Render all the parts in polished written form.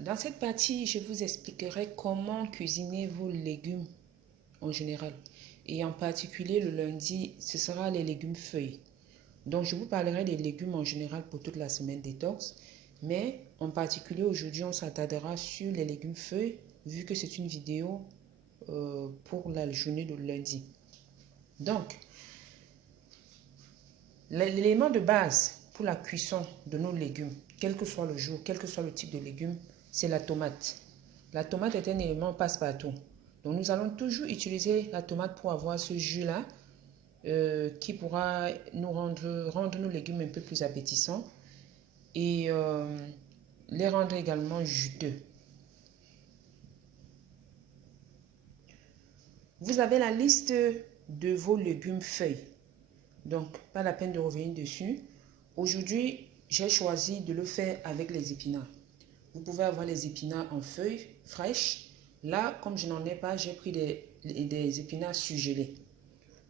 Dans cette partie, je vous expliquerai comment cuisiner vos légumes en général. Et en particulier le lundi, ce sera les légumes feuilles. Donc je vous parlerai des légumes en général pour toute la semaine détox. Mais en particulier aujourd'hui, on s'attardera sur les légumes feuilles vu que c'est une vidéo pour la journée de lundi. Donc, l'élément de base pour la cuisson de nos légumes, quel que soit le jour, quel que soit le type de légumes, c'est la tomate. La tomate est un élément passe-partout. Donc nous allons toujours utiliser la tomate pour avoir ce jus-là qui pourra nous rendre nos légumes un peu plus appétissants et les rendre également juteux. Vous avez la liste de vos légumes feuilles. Donc, pas la peine de revenir dessus. Aujourd'hui, j'ai choisi de le faire avec les épinards. Vous pouvez avoir les épinards en feuilles fraîches. Là, comme je n'en ai pas, j'ai pris des épinards surgelés.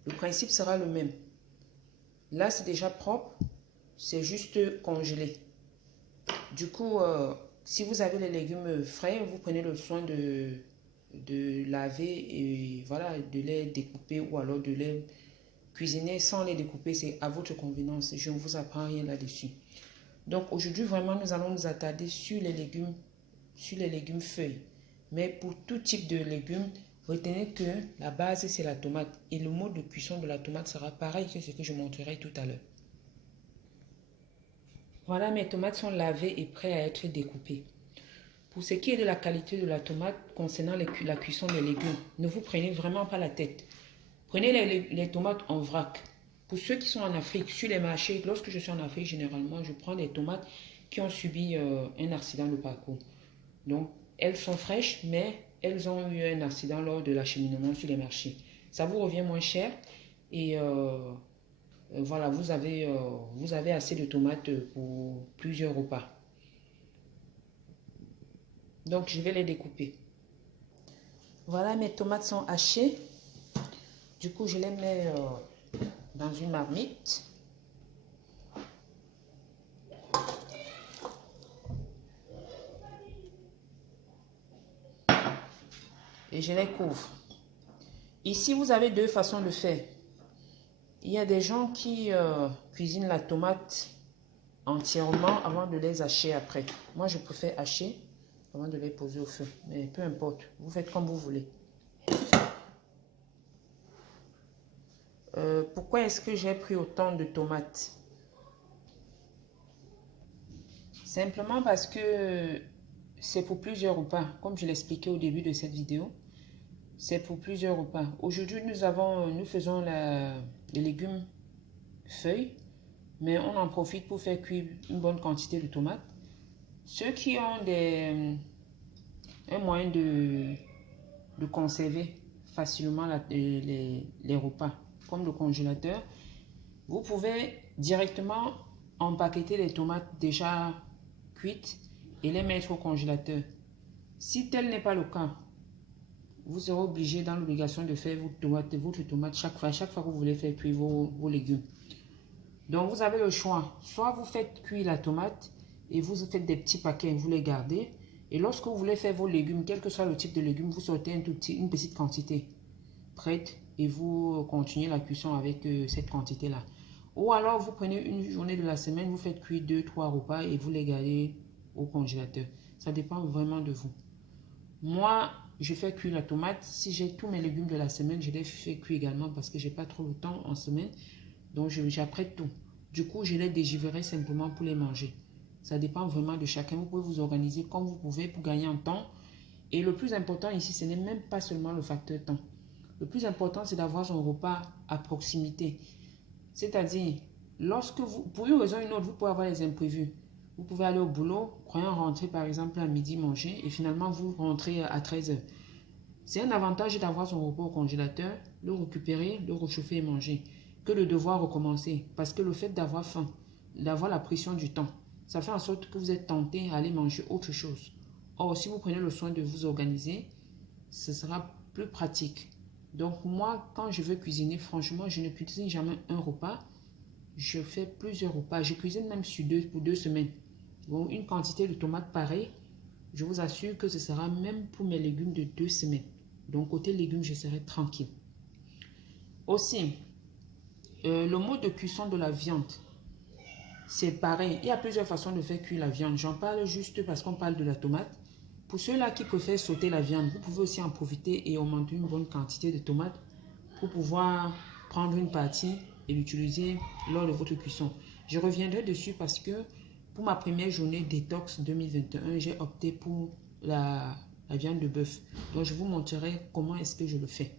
Le principe sera le même. Là, c'est déjà propre. C'est juste congelé. Du coup, si vous avez les légumes frais, vous prenez le soin de laver et voilà, de les découper ou alors de les cuisiner sans les découper, c'est à votre convenance. Je ne vous apprends rien là-dessus. Donc aujourd'hui, vraiment, nous allons nous attarder sur les légumes feuilles. Mais pour tout type de légumes, retenez que la base, c'est la tomate. Et le mode de cuisson de la tomate sera pareil que ce que je montrerai tout à l'heure. Voilà, mes tomates sont lavées et prêtes à être découpées. Pour ce qui est de la qualité de la tomate concernant la cuisson des légumes, ne vous prenez vraiment pas la tête. Prenez les tomates en vrac. Pour ceux qui sont en Afrique, sur les marchés, lorsque je suis en Afrique, généralement, je prends des tomates qui ont subi un accident de parcours. Donc, elles sont fraîches, mais elles ont eu un accident lors de l'acheminement sur les marchés. Ça vous revient moins cher et voilà, vous avez assez de tomates pour plusieurs repas. Donc, je vais les découper. Voilà, mes tomates sont hachées. Du coup, je les mets dans une marmite. Et je les couvre. Ici, vous avez deux façons de faire. Il y a des gens qui cuisinent la tomate entièrement avant de les hacher après. Moi, je préfère hacher avant de les poser au feu. Mais peu importe, vous faites comme vous voulez. Pourquoi est-ce que j'ai pris autant de tomates? Simplement parce que c'est pour plusieurs repas. Comme je l'expliquais au début de cette vidéo, c'est pour plusieurs repas. Aujourd'hui, nous faisons les légumes feuilles, mais on en profite pour faire cuire une bonne quantité de tomates. Ceux qui ont un moyen de conserver facilement les repas, comme le congélateur, vous pouvez directement empaqueter les tomates déjà cuites et les mettre au congélateur. Si tel n'est pas le cas, vous serez obligé dans l'obligation de faire votre tomate chaque fois que vous voulez faire cuire vos légumes. Donc vous avez le choix, soit vous faites cuire la tomate et vous faites des petits paquets, vous les gardez. Et lorsque vous voulez faire vos légumes, quel que soit le type de légumes, vous sortez une petite quantité prête et vous continuez la cuisson avec cette quantité-là. Ou alors vous prenez une journée de la semaine, vous faites cuire 2-3 repas et vous les gardez au congélateur. Ça dépend vraiment de vous. Moi, je fais cuire la tomate. Si j'ai tous mes légumes de la semaine, je les fais cuire également parce que j'ai pas trop de temps en semaine. Donc, j'apprête tout. Du coup, je les dégivrerai simplement pour les manger. Ça dépend vraiment de chacun. Vous pouvez vous organiser comme vous pouvez pour gagner en temps. Et le plus important ici, ce n'est même pas seulement le facteur temps. Le plus important, c'est d'avoir son repas à proximité. C'est-à-dire, pour une raison ou une autre, vous pouvez avoir des imprévus. Vous pouvez aller au boulot, croyant rentrer par exemple à midi manger et finalement vous rentrez à 13 h. C'est un avantage d'avoir son repas au congélateur, le récupérer, le réchauffer et manger, que de devoir recommencer. Parce que le fait d'avoir faim, d'avoir la pression du temps, ça fait en sorte que vous êtes tenté à aller manger autre chose. Or, si vous prenez le soin de vous organiser, ce sera plus pratique. Donc moi, quand je veux cuisiner, franchement, je ne cuisine jamais un repas. Je fais plusieurs repas. Je cuisine même pour 2 semaines. Bon, une quantité de tomates pareille je vous assure que ce sera même pour mes légumes de 2 semaines. Donc, côté légumes, je serai tranquille. Aussi, le mode de cuisson de la viande, c'est pareil. Il y a plusieurs façons de faire cuire la viande. J'en parle juste parce qu'on parle de la tomate. Pour ceux-là qui préfèrent sauter la viande, vous pouvez aussi en profiter et augmenter une bonne quantité de tomates pour pouvoir prendre une partie et l'utiliser lors de votre cuisson. Je reviendrai dessus parce que pour ma première journée détox 2021, j'ai opté pour la viande de bœuf. Donc, je vous montrerai comment est-ce que je le fais.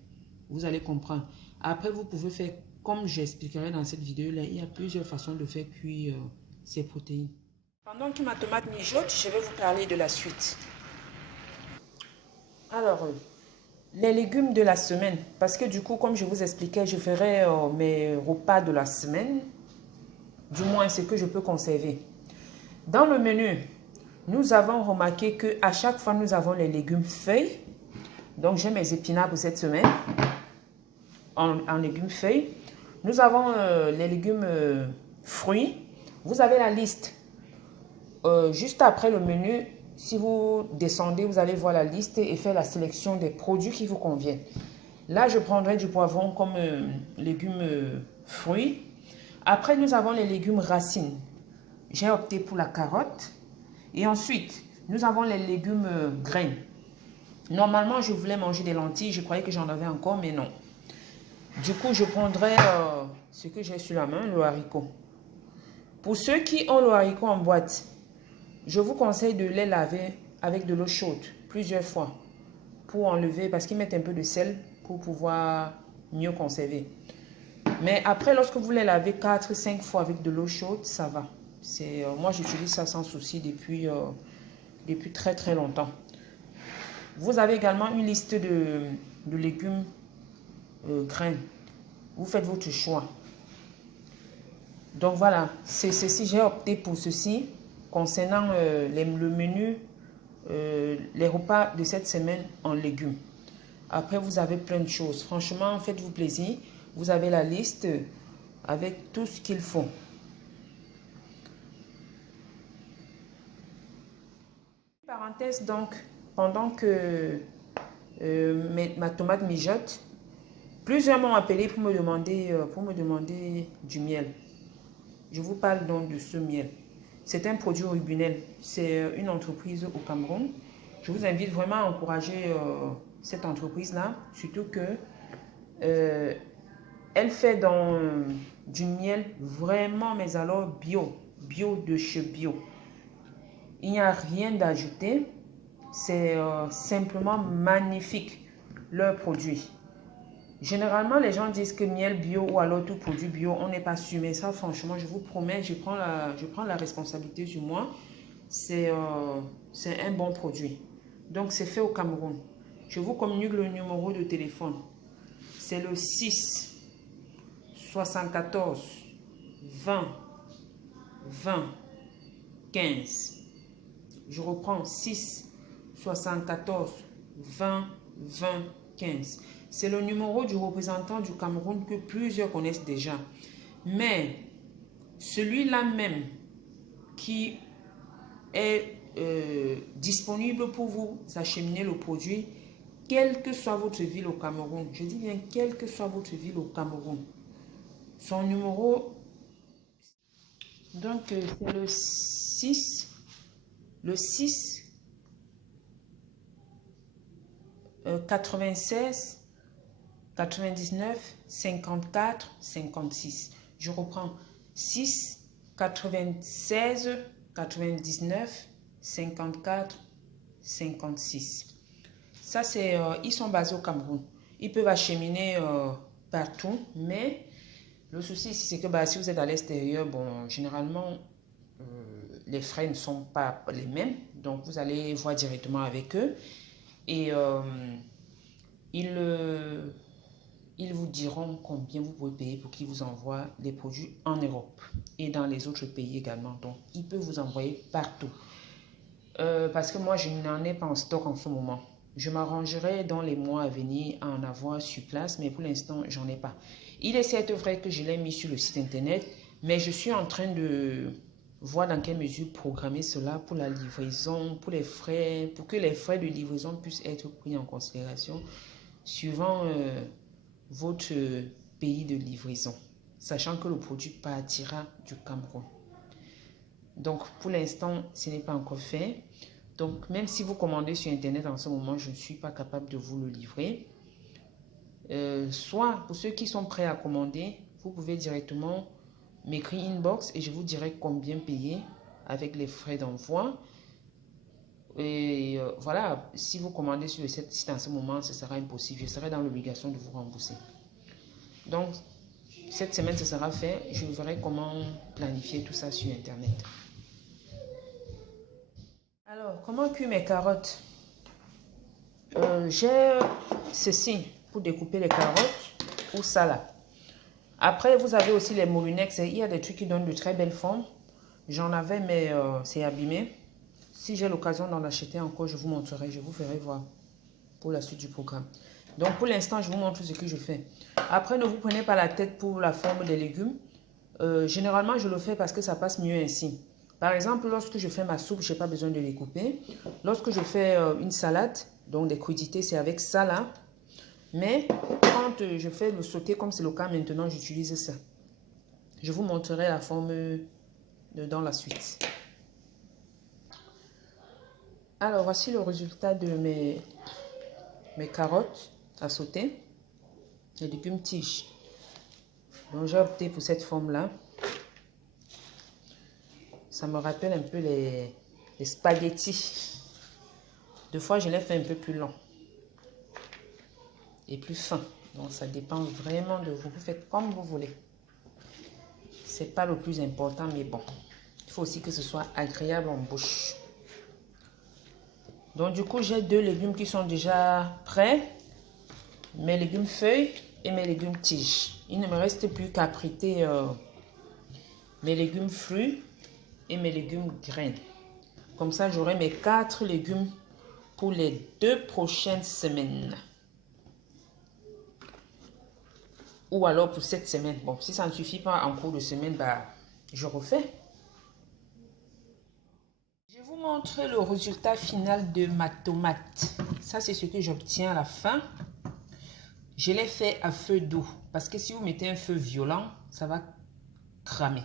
Vous allez comprendre. Après, vous pouvez faire comme j'expliquerai dans cette vidéo-là. Il y a plusieurs façons de faire cuire ces protéines. Pendant que ma tomate mijote, je vais vous parler de la suite. Alors, les légumes de la semaine. Parce que du coup, comme je vous expliquais, je ferai mes repas de la semaine. Du moins, ce que je peux conserver. Dans le menu, nous avons remarqué qu'à chaque fois, nous avons les légumes feuilles. Donc, j'ai mes épinards pour cette semaine en légumes feuilles. Nous avons les légumes fruits. Vous avez la liste. Juste après le menu, si vous descendez, vous allez voir la liste et faire la sélection des produits qui vous conviennent. Là, je prendrai du poivron comme légumes fruits. Après, nous avons les légumes racines. J'ai opté pour la carotte. Et ensuite, nous avons les légumes graines. Normalement, je voulais manger des lentilles. Je croyais que j'en avais encore, mais non. Du coup, je prendrai ce que j'ai sur la main, le haricot. Pour ceux qui ont le haricot en boîte, je vous conseille de les laver avec de l'eau chaude plusieurs fois pour enlever, parce qu'ils mettent un peu de sel pour pouvoir mieux conserver. Mais après, lorsque vous les lavez 4-5 fois avec de l'eau chaude, ça va. Moi, j'utilise ça sans souci depuis très très longtemps. Vous avez également une liste de légumes grains. Vous faites votre choix. Donc voilà, c'est ceci. J'ai opté pour ceci concernant le menu, les repas de cette semaine en légumes. Après, vous avez plein de choses. Franchement, faites-vous plaisir. Vous avez la liste avec tout ce qu'il faut. Parenthèse donc, pendant que ma tomate mijote, plusieurs m'ont appelé pour me demander du miel. Je vous parle donc de ce miel. C'est un produit Rubinel. C'est une entreprise au Cameroun. Je vous invite vraiment à encourager cette entreprise-là, surtout que elle fait du miel vraiment, mais alors bio de chez bio. Il n'y a rien d'ajouté. C'est simplement magnifique, leur produit. Généralement, les gens disent que miel bio ou alors tout produit bio, on n'est pas sûr. Mais ça, franchement, je vous promets, je prends la responsabilité sur moi. C'est un bon produit. Donc, c'est fait au Cameroun. Je vous communique le numéro de téléphone. C'est le 6 74 20 20 15. Je reprends 6 74 20 20 15. C'est le numéro du représentant du Cameroun que plusieurs connaissent déjà. Mais celui-là même qui est disponible pour vous acheminer le produit, quelle que soit votre ville au Cameroun. Je dis bien quelle que soit votre ville au Cameroun. Son numéro, donc c'est le 6 96 99 54 56. Je reprends 6 96 99 54 56. Ça, c'est ils sont basés au Cameroun. Ils peuvent acheminer partout, mais le souci ici, c'est que si vous êtes à l'extérieur, bon, généralement, les frais ne sont pas les mêmes. Donc, vous allez voir directement avec eux. Et ils vous diront combien vous pouvez payer pour qu'ils vous envoient les produits en Europe et dans les autres pays également. Donc, ils peuvent vous envoyer partout. Parce que moi, je n'en ai pas en stock en ce moment. Je m'arrangerai dans les mois à venir à en avoir sur place, mais pour l'instant, j'en ai pas. Il est certes vrai que je l'ai mis sur le site internet, mais je suis en train de voir dans quelle mesure programmer cela pour la livraison, pour les frais, pour que les frais de livraison puissent être pris en considération suivant votre pays de livraison, sachant que le produit partira du Cameroun. Donc, pour l'instant, ce n'est pas encore fait. Donc, même si vous commandez sur Internet en ce moment, je ne suis pas capable de vous le livrer. Soit, pour ceux qui sont prêts à commander, vous pouvez directement m'écrire inbox et je vous dirai combien payer avec les frais d'envoi. Et voilà, si vous commandez sur le site en ce moment, ce sera impossible. Je serai dans l'obligation de vous rembourser. Donc, cette semaine, ce sera fait. Je verrai comment planifier tout ça sur Internet. Alors, comment cuire mes carottes? J'ai ceci pour découper les carottes ou ça là. Après, vous avez aussi les moulinex. Il y a des trucs qui donnent de très belles formes. J'en avais, mais c'est abîmé. Si j'ai l'occasion d'en acheter encore, je vous montrerai. Je vous ferai voir pour la suite du programme. Donc, pour l'instant, je vous montre ce que je fais. Après, ne vous prenez pas la tête pour la forme des légumes. Généralement, je le fais parce que ça passe mieux ainsi. Par exemple, lorsque je fais ma soupe, je n'ai pas besoin de les couper. Lorsque je fais une salade, donc des crudités, c'est avec ça là. Mais quand je fais le sauté, comme c'est le cas maintenant, j'utilise ça. Je vous montrerai la forme dans la suite. Alors, voici le résultat de mes carottes à sauter. Les légumes tiges. Donc, j'ai opté pour cette forme-là. Ça me rappelle un peu les spaghettis. Deux fois, je l'ai fait un peu plus long. Et plus fin. Donc, ça dépend vraiment de vous. Vous faites comme vous voulez. C'est pas le plus important, mais bon. Il faut aussi que ce soit agréable en bouche. Donc, du coup, j'ai deux légumes qui sont déjà prêts. Mes légumes feuilles et mes légumes tiges. Il ne me reste plus qu'à prêter mes légumes fruits et mes légumes graines. Comme ça, j'aurai mes 4 légumes pour les 2 prochaines semaines. Ou alors pour cette semaine. Bon, si ça ne suffit pas en cours de semaine, bah, je refais. Je vous montre le résultat final de ma tomate. Ça, c'est ce que j'obtiens à la fin. Je l'ai fait à feu doux. Parce que si vous mettez un feu violent, ça va cramer.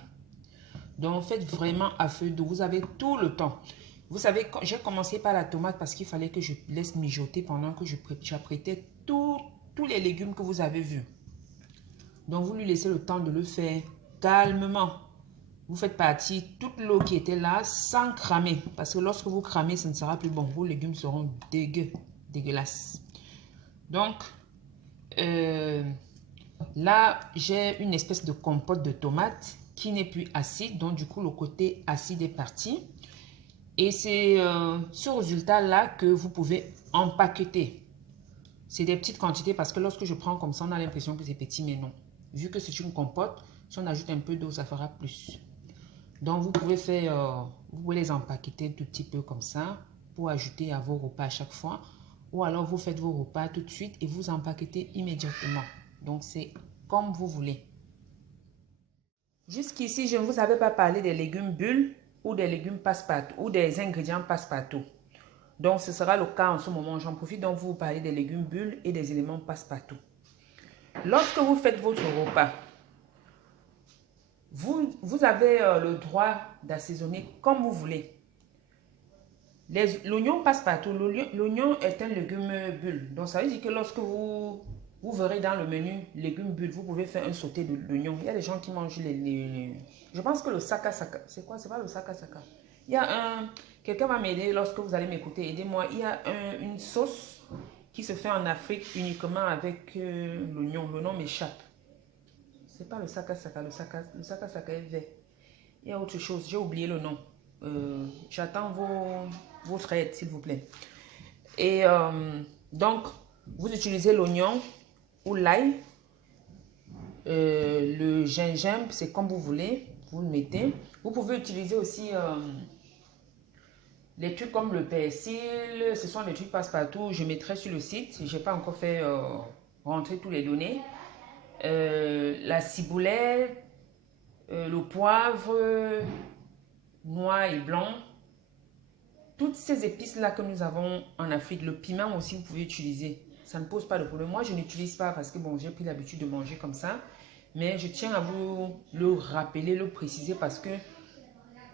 Donc, faites vraiment à feu doux. Vous avez tout le temps. Vous savez, j'ai commencé par la tomate parce qu'il fallait que je laisse mijoter pendant que j'apprêtais tous les légumes que vous avez vus. Donc, vous lui laissez le temps de le faire calmement. Vous faites partir toute l'eau qui était là sans cramer. Parce que lorsque vous cramez, ce ne sera plus bon. Vos légumes seront dégueulasses. Donc, là, j'ai une espèce de compote de tomates qui n'est plus acide. Donc, du coup, le côté acide est parti. Et c'est ce résultat-là que vous pouvez empaqueter. C'est des petites quantités parce que lorsque je prends comme ça, on a l'impression que c'est petit, mais non. Vu que c'est une compote, si on ajoute un peu d'eau, ça fera plus. Donc, vous pouvez faire, vous pouvez les empaqueter un tout petit peu comme ça pour ajouter à vos repas à chaque fois. Ou alors, vous faites vos repas tout de suite et vous empaquetez immédiatement. Donc, c'est comme vous voulez. Jusqu'ici, je ne vous avais pas parlé des légumes bulles ou des légumes passe-partout ou des ingrédients passe-partout. Donc, ce sera le cas en ce moment. J'en profite donc vous parler des légumes bulles et des éléments passe-partout. Lorsque vous faites votre repas, vous avez le droit d'assaisonner comme vous voulez. L'oignon passe-partout. L'oignon est un légume bulle. Donc, ça veut dire que lorsque vous verrez dans le menu légumes bulles, vous pouvez faire un sauté de l'oignon. Il y a des gens qui mangent je pense que le saka saka. C'est quoi? C'est pas le saka saka. Il y a quelqu'un va m'aider lorsque vous allez m'écouter. Aidez-moi. Il y a une sauce qui se fait en Afrique uniquement avec l'oignon. Le nom m'échappe. C'est pas le saka saka. Le saka saka est vert. Il y a autre chose. J'ai oublié le nom. J'attends votre aide, s'il vous plaît. Et donc, vous utilisez l'oignon ou l'ail. Le gingembre, c'est comme vous voulez. Vous le mettez. Vous pouvez utiliser aussi les trucs comme le persil. Ce sont des trucs passe-partout. Je mettrai sur le site. Je n'ai pas encore fait rentrer tous les données. La ciboulette, le poivre, noir et blanc. Toutes ces épices-là que nous avons en Afrique, le piment aussi, vous pouvez utiliser. Ça ne pose pas de problème. Moi, je n'utilise pas parce que bon, j'ai pris l'habitude de manger comme ça. Mais je tiens à vous le rappeler, le préciser parce que,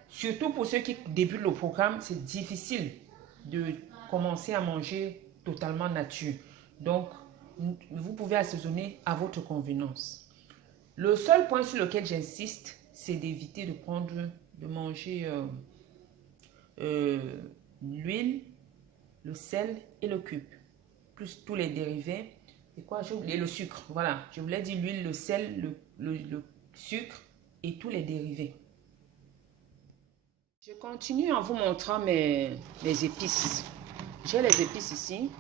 surtout pour ceux qui débutent le programme, c'est difficile de commencer à manger totalement nature. Donc, vous pouvez assaisonner à votre convenance. Le seul point sur lequel j'insiste, c'est d'éviter de prendre, de manger l'huile, le sel et le cube, plus tous les dérivés. Et quoi, j'ai oublié le sucre. Voilà, je vous l'ai dit, l'huile, le sel, le sucre et tous les dérivés. Je continue en vous montrant mes épices. J'ai les épices ici,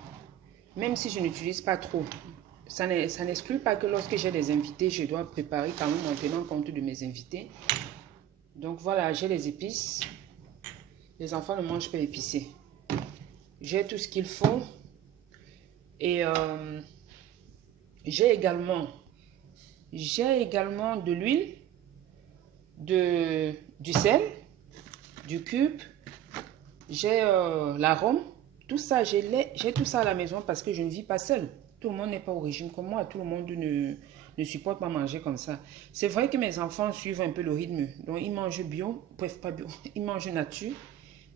même si je n'utilise pas trop. Ça n'exclut pas que lorsque j'ai des invités, je dois préparer quand même en tenant compte de mes invités. Donc voilà, j'ai les épices. Les enfants ne mangent pas épicé. J'ai tout ce qu'il faut. Et j'ai également de l'huile, du sel, du cube. J'ai l'arôme. Tout ça, j'ai tout ça à la maison parce que je ne vis pas seule. Tout le monde n'est pas au régime comme moi. Tout le monde ne supporte pas manger comme ça. C'est vrai que mes enfants suivent un peu le rythme. Donc, ils mangent bio. Bref, pas bio. Ils mangent nature.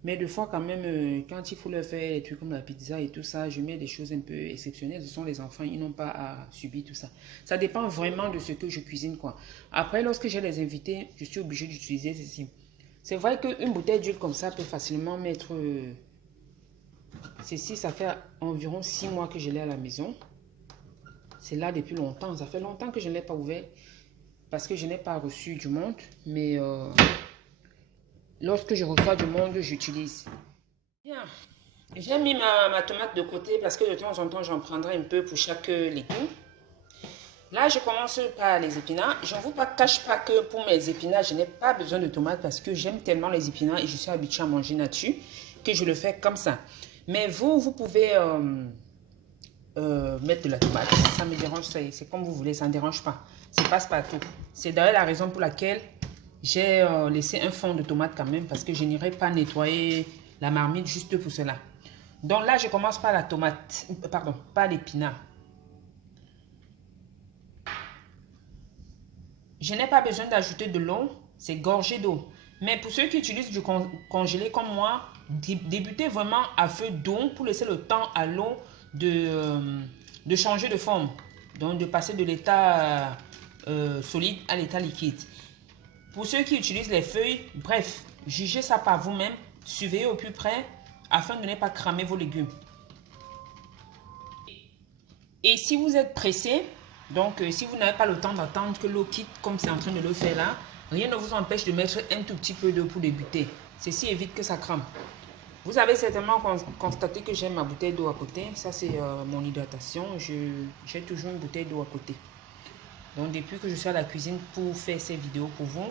Mais des fois, quand même, quand il faut leur faire des trucs comme la pizza et tout ça, je mets des choses un peu exceptionnelles. Ce sont les enfants, ils n'ont pas à subir tout ça. Ça dépend vraiment de ce que je cuisine, quoi. Après, lorsque j'ai les invités, je suis obligée d'utiliser ceci. C'est vrai qu'une bouteille d'huile comme ça peut facilement mettre... ceci, ça fait environ 6 mois que je l'ai à la maison. C'est là depuis longtemps. Ça fait longtemps que je ne l'ai pas ouvert parce que je n'ai pas reçu du monde. Mais lorsque je reçois du monde, j'utilise. Bien. J'ai mis ma tomate de côté parce que de temps en temps, j'en prendrai un peu pour chaque légume. Là, je commence par les épinards. Je ne vous cache pas que pour mes épinards, je n'ai pas besoin de tomates parce que j'aime tellement les épinards et je suis habituée à manger nature que je le fais comme ça. Mais vous pouvez mettre de la tomate. Ça me dérange, c'est comme vous voulez, ça ne dérange pas. Ça passe partout. C'est d'ailleurs la raison pour laquelle j'ai laissé un fond de tomate quand même parce que je n'irai pas nettoyer la marmite juste pour cela. Donc là, je commence par la tomate, pardon, pas l'épinard. Je n'ai pas besoin d'ajouter de l'eau, c'est gorgé d'eau. Mais pour ceux qui utilisent du congelé comme moi, débutez vraiment à feu doux pour laisser le temps à l'eau de changer de forme. Donc de passer de l'état solide à l'état liquide. Pour ceux qui utilisent les feuilles, bref, jugez ça par vous-même, surveillez au plus près afin de ne pas cramer vos légumes. Et si vous êtes pressé, donc si vous n'avez pas le temps d'attendre que l'eau quitte comme c'est en train de le faire là, rien ne vous empêche de mettre un tout petit peu d'eau pour débuter. Ceci évite que ça crame. Vous avez certainement constaté que j'ai ma bouteille d'eau à côté. Ça c'est mon hydratation. J'ai toujours une bouteille d'eau à côté. Donc depuis que je suis à la cuisine pour faire ces vidéos pour vous,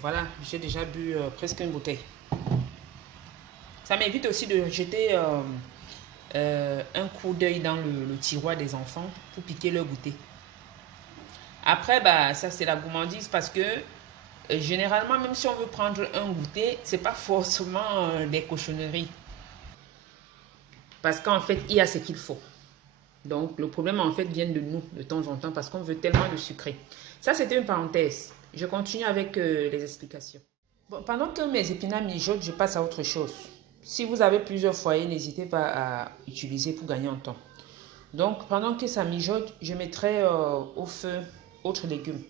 voilà, j'ai déjà bu presque une bouteille. Ça m'évite aussi de jeter un coup d'œil dans le tiroir des enfants pour piquer leur goûter. Après, bah, ça c'est la gourmandise parce que généralement, même si on veut prendre un goûter, c'est pas forcément des cochonneries. Parce qu'en fait, il y a ce qu'il faut. Donc, le problème en fait vient de nous de temps en temps parce qu'on veut tellement de sucré. Ça, c'était une parenthèse. Je continue avec les explications. Bon, pendant que mes épinards mijotent, je passe à autre chose. Si vous avez plusieurs foyers, n'hésitez pas à utiliser pour gagner en temps. Donc, pendant que ça mijote, je mettrai au feu autres légumes.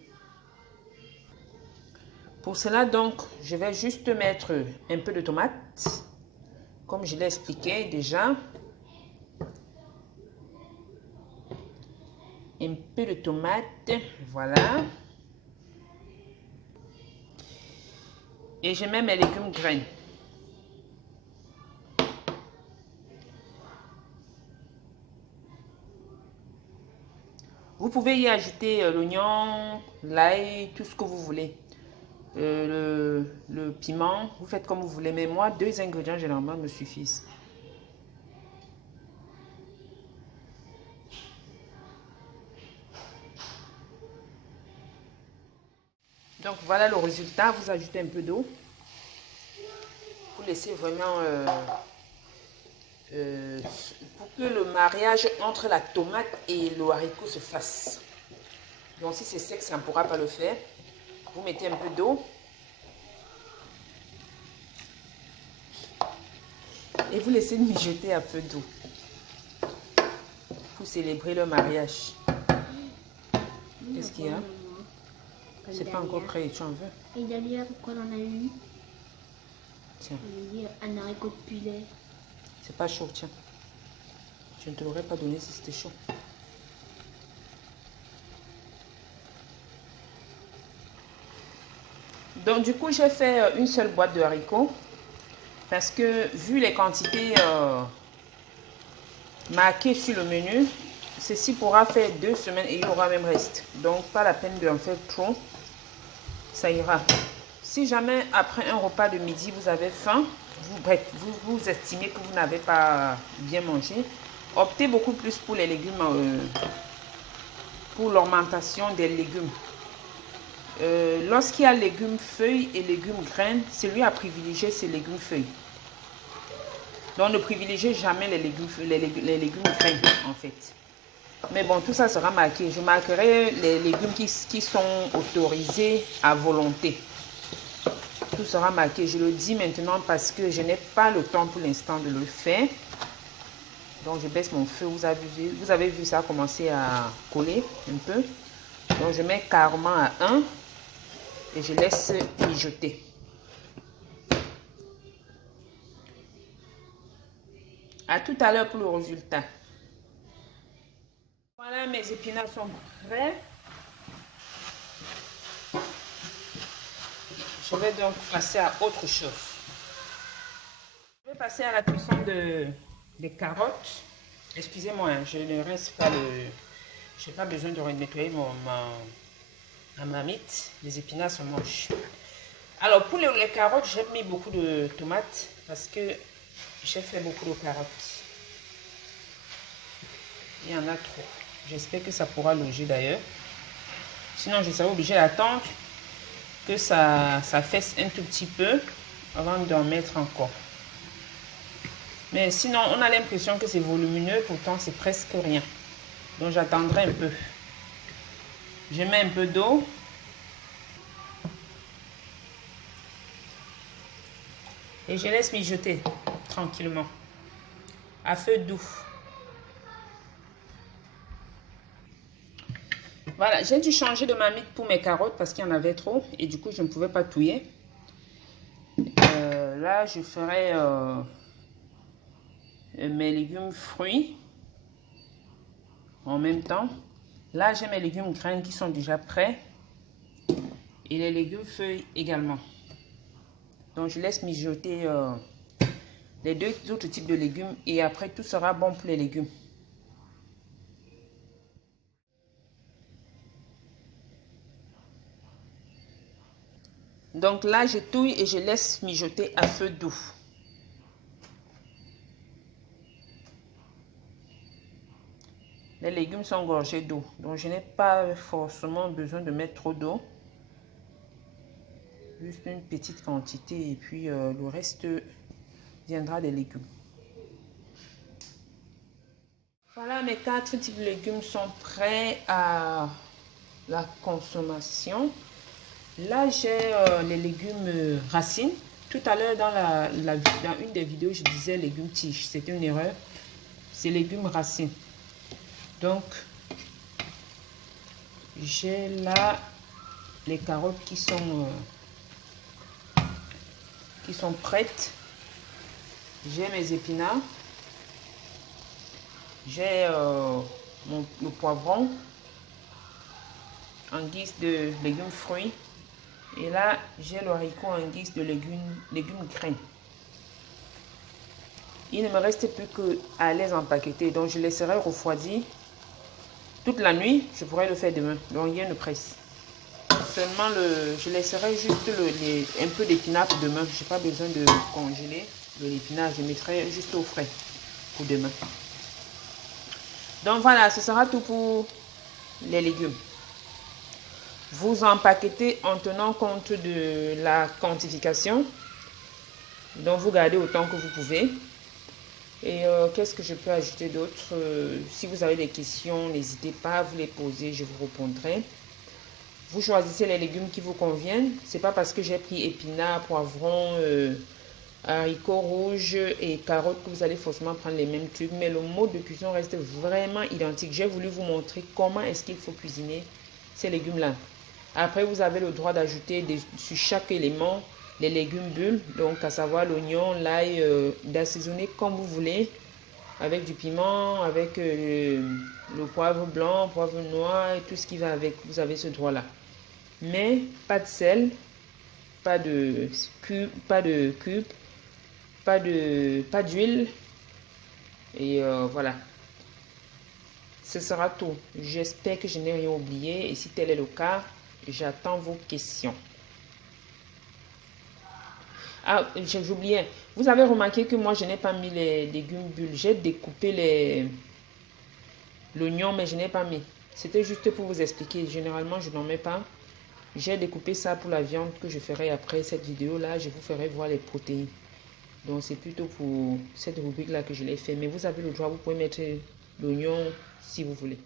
Pour cela, donc, je vais juste mettre un peu de tomate, comme je l'ai expliqué déjà. Un peu de tomate, voilà. Et je mets mes légumes graines. Vous pouvez y ajouter l'oignon, l'ail, tout ce que vous voulez. Le piment, vous faites comme vous voulez. Mais moi, 2 ingrédients généralement me suffisent. Donc voilà le résultat. Vous ajoutez un peu d'eau. pour laisser vraiment... pour que le mariage entre la tomate et le haricot se fasse. Donc si c'est sec, ça ne pourra pas le faire. Vous mettez un peu d'eau. Et vous laissez mijoter à peu d'eau. Pour célébrer le mariage. Qu'est-ce qu'il y a? C'est pas encore prêt, tu en veux? Et derrière, quoi on a eu? Tiens. On a dit un haricot de poulet. C'est pas chaud, tiens. Je ne te l'aurais pas donné si c'était chaud. Donc du coup, j'ai fait une seule boîte de haricots. Parce que vu les quantités marquées sur le menu, ceci pourra faire 2 semaines et il y aura même reste. Donc pas la peine d'en faire trop. Ça ira. Si jamais après un repas de midi vous avez faim, vous estimez que vous n'avez pas bien mangé, optez beaucoup plus pour les légumes, pour l'augmentation des légumes. Lorsqu'il y a légumes feuilles et légumes graines, celui à privilégier c'est légumes feuilles. Donc ne privilégiez jamais les légumes graines en fait. Mais bon, tout ça sera marqué. Je marquerai les légumes qui sont autorisés à volonté. Tout sera marqué. Je le dis maintenant parce que je n'ai pas le temps pour l'instant de le faire. Donc je baisse mon feu. Vous avez vu ça commencer à coller un peu. Donc je mets carrément à 1 et je laisse mijoter. À tout à l'heure pour le résultat. Voilà, mes épinards sont prêts. Je vais donc passer à autre chose. Je vais passer à la cuisson des carottes. Excusez-moi, je ne reste pas le... Je n'ai pas besoin de nettoyer ma marmite. Les épinards sont moches. Alors, pour les carottes, j'ai mis beaucoup de tomates parce que j'ai fait beaucoup de carottes. Il y en a trop. J'espère que ça pourra loger d'ailleurs. Sinon, je serai obligée d'attendre que ça fesse un tout petit peu avant d'en mettre encore. Mais sinon, on a l'impression que c'est volumineux. Pourtant, c'est presque rien. Donc, j'attendrai un peu. Je mets un peu d'eau. Et je laisse mijoter tranquillement. À feu doux. Voilà, j'ai dû changer de marmite pour mes carottes parce qu'il y en avait trop et du coup je ne pouvais pas touiller. Là, je ferai mes légumes fruits en même temps. Là, j'ai mes légumes graines qui sont déjà prêts et les légumes feuilles également. Donc, je laisse mijoter les 2 autres types de légumes et après tout sera bon pour les légumes. Donc là, je touille et je laisse mijoter à feu doux. Les légumes sont gorgés d'eau, donc je n'ai pas forcément besoin de mettre trop d'eau. Juste une petite quantité et puis le reste viendra des légumes. Voilà, mes 4 types de légumes sont prêts à la consommation. Là, j'ai les légumes racines. Tout à l'heure, dans une des vidéos, je disais légumes tiges. C'était une erreur. C'est légumes racines. Donc, j'ai là les carottes qui sont prêtes. J'ai mes épinards. J'ai le poivron en guise de légumes fruits. Et là, j'ai le haricot en guise de légumes graines. Il ne me reste plus qu'à les empaqueter. Donc, je laisserai refroidir toute la nuit. Je pourrai le faire demain. Donc, il y a une presse. Seulement, je laisserai juste un peu d'épinards pour demain. Je n'ai pas besoin de congeler de l'épinard. Je mettrai juste au frais pour demain. Donc, voilà, ce sera tout pour les légumes. Vous empaquetez en tenant compte de la quantification. Donc, vous gardez autant que vous pouvez. Et qu'est-ce que je peux ajouter d'autre? Si vous avez des questions, n'hésitez pas à vous les poser, je vous répondrai. Vous choisissez les légumes qui vous conviennent. C'est pas parce que j'ai pris épinards, poivrons, haricots rouges et carottes que vous allez forcément prendre les mêmes trucs. Mais le mode de cuisson reste vraiment identique. J'ai voulu vous montrer comment est-ce qu'il faut cuisiner ces légumes-là. Après, vous avez le droit d'ajouter sur chaque élément les légumes bulles, donc à savoir l'oignon, l'ail, d'assaisonner comme vous voulez, avec du piment, avec le poivre blanc, poivre noir et tout ce qui va avec. Vous avez ce droit-là. Mais pas de sel, pas de cube, pas d'huile. Et voilà. Ce sera tout. J'espère que je n'ai rien oublié. Et si tel est le cas, j'attends vos questions. Ah, j'oubliais. Vous avez remarqué que moi, je n'ai pas mis les légumes bulles. J'ai découpé l'oignon, mais je n'ai pas mis. C'était juste pour vous expliquer. Généralement, je n'en mets pas. J'ai découpé ça pour la viande que je ferai après cette vidéo-là. Je vous ferai voir les protéines. Donc, c'est plutôt pour cette rubrique-là que je l'ai fait. Mais vous avez le droit, vous pouvez mettre l'oignon si vous voulez.